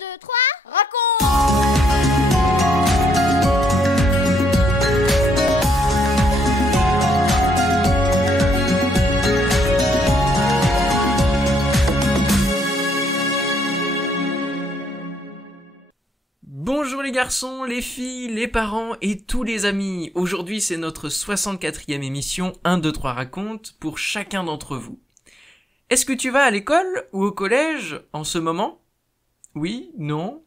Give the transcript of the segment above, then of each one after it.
2, 3, raconte! Bonjour les garçons, les filles, les parents et tous les amis. Aujourd'hui c'est notre 64e émission 1, 2, 3 raconte pour chacun d'entre vous. Est-ce que tu vas à l'école ou au collège en ce moment? Oui? Non?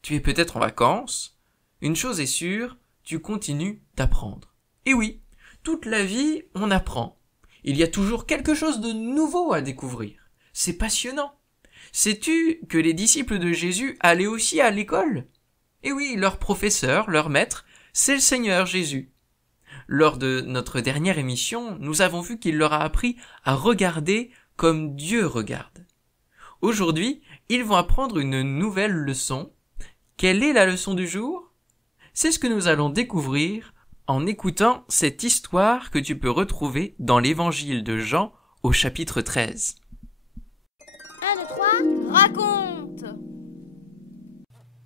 Tu es peut-être en vacances? Une chose est sûre, tu continues d'apprendre. Et oui, toute la vie on apprend. Il y a toujours quelque chose de nouveau à découvrir. C'est passionnant. Sais-tu que les disciples de Jésus allaient aussi à l'école? Et oui, leur professeur, leur maître, c'est le Seigneur Jésus. Lors de notre dernière émission, nous avons vu qu'il leur a appris à regarder comme Dieu regarde. Aujourd'hui, ils vont apprendre une nouvelle leçon. Quelle est la leçon du jour? C'est ce que nous allons découvrir en écoutant cette histoire que tu peux retrouver dans l'évangile de Jean au chapitre 13. 1, 2, 3, raconte!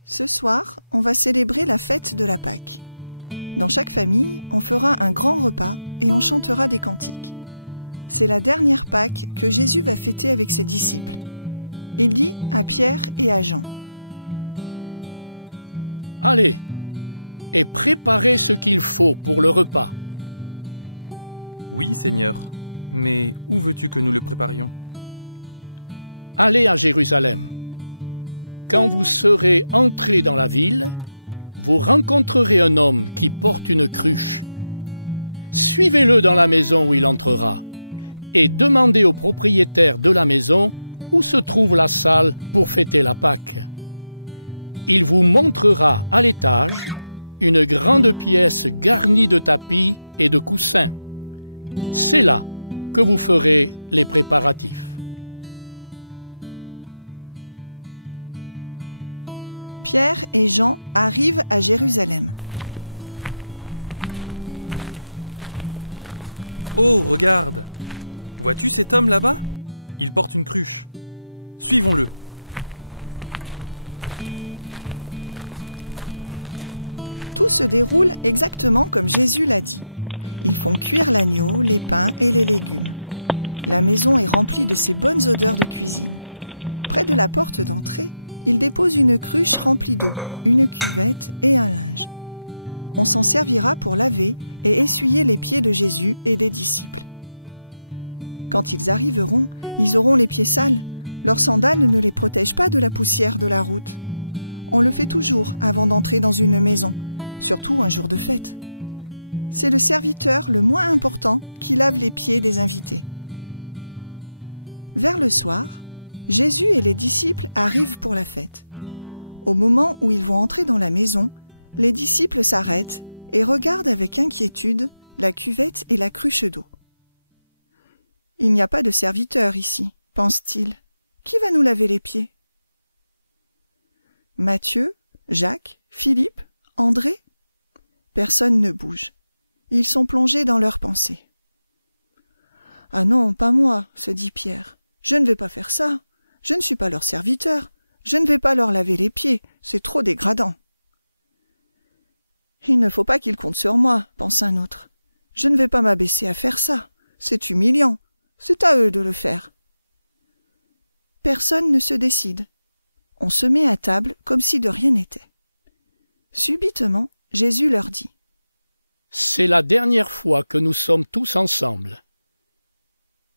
Ce soir, on va célébrer la fête de la Pâque. Dans chaque famille, on fera un grand repas et on chantera des cantiques. C'est la dernière Pâque que Jésus va fêter avec ses disciples. Il dit à Pierre et à Jean: « Allez, et préparez ce qu'il faut pour le repas. » Oui, Seigneur, mais où veux-tu que nous le préparions? Allez à Jérusalem. Quand vous serez entrés dans la ville, vous rencontrerez un homme qui porte une cruche. Suivez-le dans la maison où il entrera et demandez au propriétaire de la maison où se trouve la salle pour fêter la Pâque. Il vous montrera à l'étage une grande pièce garnie de tapis et de coussins. C'est là que vous ferez les préparatifs. Pierre et Jean arrivent à Jérusalem. Oh, regarde! Vois-tu cet homme là-bas? Il porte une cruche. Suivons-le. Tout se déroule exactement comme Jésus l'a dit. Ils font cuire l'agneau, les pains et les légumes. La maison est remplie de ces bonnes odeurs de cuisine. Près de la porte d'entrée, ils déposent une cruche remplie d'eau, une cuvette et un linge. On s'en servira pour laver et essuyer les pieds de Jésus et des disciples. Quand ils arriveront, ils auront les pieds sales. Leurs sandales ne les protègent pas de la poussière de la route. On le fait toujours avant d'entrer dans une maison, surtout un jour de fête. C'est le serviteur le moins important qui lave les pieds des invités. Vers le soir, Jésus et les disciples arrivent pour la fête. Au moment où ils vont entrer dans la maison, les disciples s'arrêtent et regardent avec inquiétude la cuvette et la cruche d'eau. « Il n'y a pas de serviteur ici, pense-t-il. Qui va nous laver les pieds ?» Matthieu, Jacques, Philippe, André? Personne ne bouge. Ils sont plongés dans leurs pensées. « Ah non, pas moi, se dit Pierre. Je ne vais pas faire ça. Je ne suis pas leur serviteur. Je ne vais pas leur laver les pieds. C'est trop dégradant. » « Il ne faut pas qu'ils comptent sur moi, pense un autre. Je ne vais pas m'abaisser à faire ça. C'est humiliant. C'est à eux de le faire. » Personne ne se décide. On se met à table comme si de rien n'était. Subitement, Jésus leur dit: « C'est la dernière fois que nous sommes tous ensemble.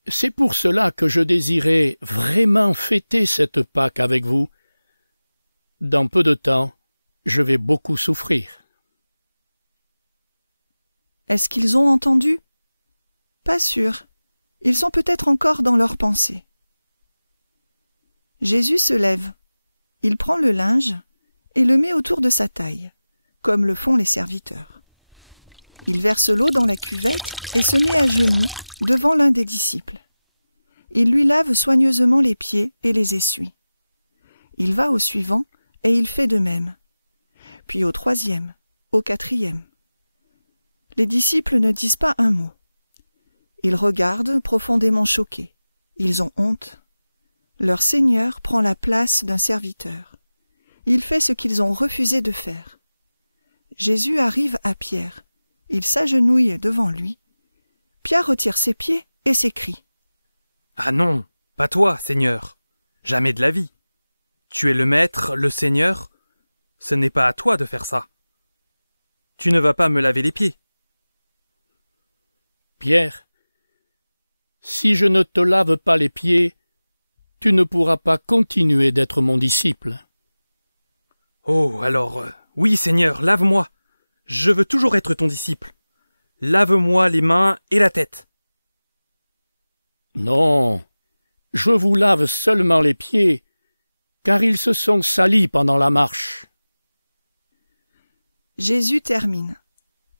C'est pour cela que je désirais vraiment fêter cette Pâque avec vous. Dans peu de temps, je vais beaucoup souffrir. » Est-ce qu'ils ont entendu? Pas sûr. Ils sont peut-être encore dans leurs pensées. Jésus se lève. Il prend le linge et le met autour de sa taille, comme le font les serviteurs. Il verse l'eau dans la cuvette et se met à genoux devant l'un des disciples. Il lui lave soigneusement les pieds et les essuie. Il va au suivant et il fait de même. Puis au troisième, au quatrième. Les disciples ne disent pas un mot. Ils regardent profondément choqués. Ils ont honte. Leur Seigneur prend la place d'un serviteur. Il fait ce qu'ils ont refusé de faire. Jésus arrive à Pierre. Il s'agenouille devant lui. Pierre retire ses pieds et s'écrie. « Ah non, pas toi, Seigneur. Jamais de la vie. Tu es le Maître, le Seigneur. Ce n'est pas à toi de faire ça. Tu ne vas pas me laver les pieds. » Pierre, si je ne te lave pas les pieds, tu ne pourras pas continuer d'être mon disciple. « Oh, alors, oui, Seigneur, lave-moi. Je veux toujours être ton disciple. Lave-moi les mains et la tête. » Non, je vous lave seulement les pieds, car ils se sont salis pendant la marche. Jésus termine.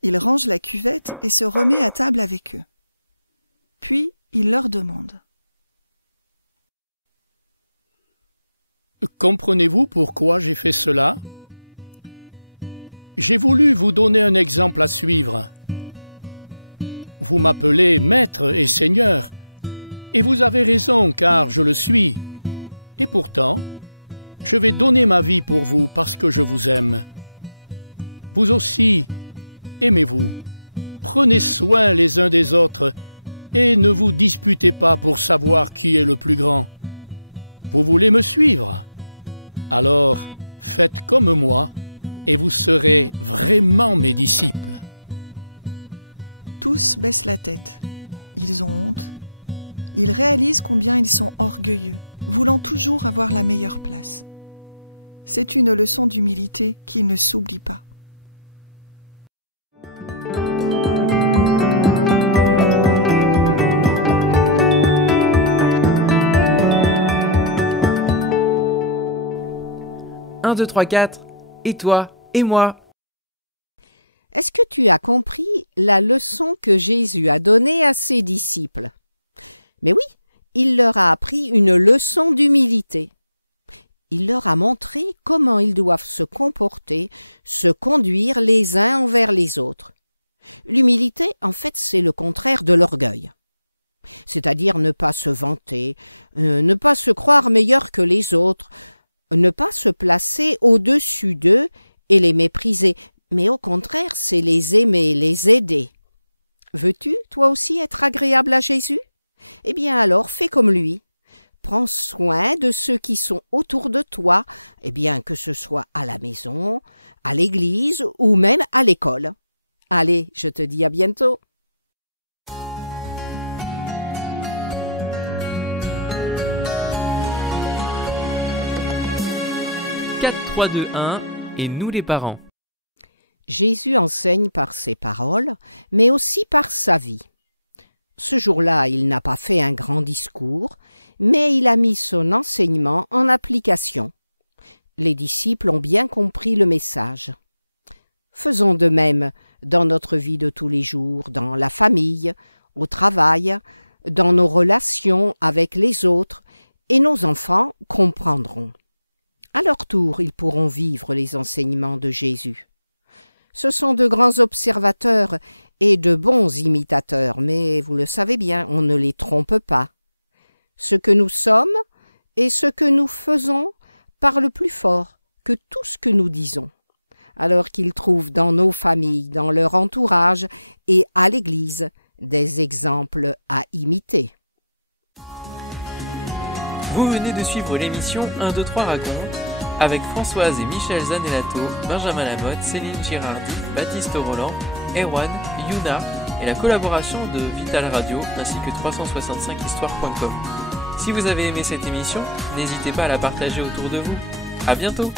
Il range la cuvette et se remet à table avec eux. Puis il leur demande. Comprenez-vous pourquoi j'ai fait cela ? J'ai voulu vous donner un exemple à suivre. Vous m'appelez Maître et Seigneur, et vous avez raison car je le suis. Et pourtant, je vais donner ma vie pour vous parce que je vous aime. Vous aussi, aimez-vous. Prenez soin les uns des autres et ne vous disputez pas pour savoir qui est le plus grand. Vous voulez me suivre ? Alors, faites comme moi et vous serez vraiment mes disciples. Tous baissent la tête. Ils ont honte. Ils réalisent combien ils sont orgueilleux, voulant toujours avoir la meilleure place. C'est une leçon d'humilité qui ne s'oublie pas. Un, 2, 3, 4, et toi, et moi. Est-ce que tu as compris la leçon que Jésus a donnée à ses disciples ? Mais oui, il leur a appris une leçon d'humilité. Il leur a montré comment ils doivent se comporter, se conduire les uns envers les autres. L'humilité, en fait, c'est le contraire de l'orgueil. C'est-à-dire ne pas se vanter, ne pas se croire meilleur que les autres, ne pas se placer au-dessus d'eux et les mépriser, mais au contraire, c'est les aimer, les aider. Veux-tu, toi aussi, être agréable à Jésus ? Eh bien alors, fais comme lui. Prends soin de ceux qui sont autour de toi, eh bien que ce soit à la maison, à l'église ou même à l'école. Allez, je te dis à bientôt. « 4, 3, 2, 1, et nous les parents. » Jésus enseigne par ses paroles, mais aussi par sa vie. Ce jour-là, il n'a pas fait un grand discours, mais il a mis son enseignement en application. Les disciples ont bien compris le message. Faisons de même dans notre vie de tous les jours, dans la famille, au travail, dans nos relations avec les autres, et nos enfants comprendront. À leur tour, ils pourront vivre les enseignements de Jésus. Ce sont de grands observateurs et de bons imitateurs, mais vous le savez bien, on ne les trompe pas. Ce que nous sommes et ce que nous faisons parlent plus fort que tout ce que nous disons. Alors qu'ils trouvent dans nos familles, dans leur entourage et à l'Église des exemples à imiter. Vous venez de suivre l'émission 1, 2, 3 raconte avec Françoise et Michel Zanellato, Benjamin Lamotte, Céline Girardi, Baptiste Roland, Erwan, Yuna et la collaboration de Vital Radio ainsi que 365histoire.com. Si vous avez aimé cette émission, n'hésitez pas à la partager autour de vous. À bientôt!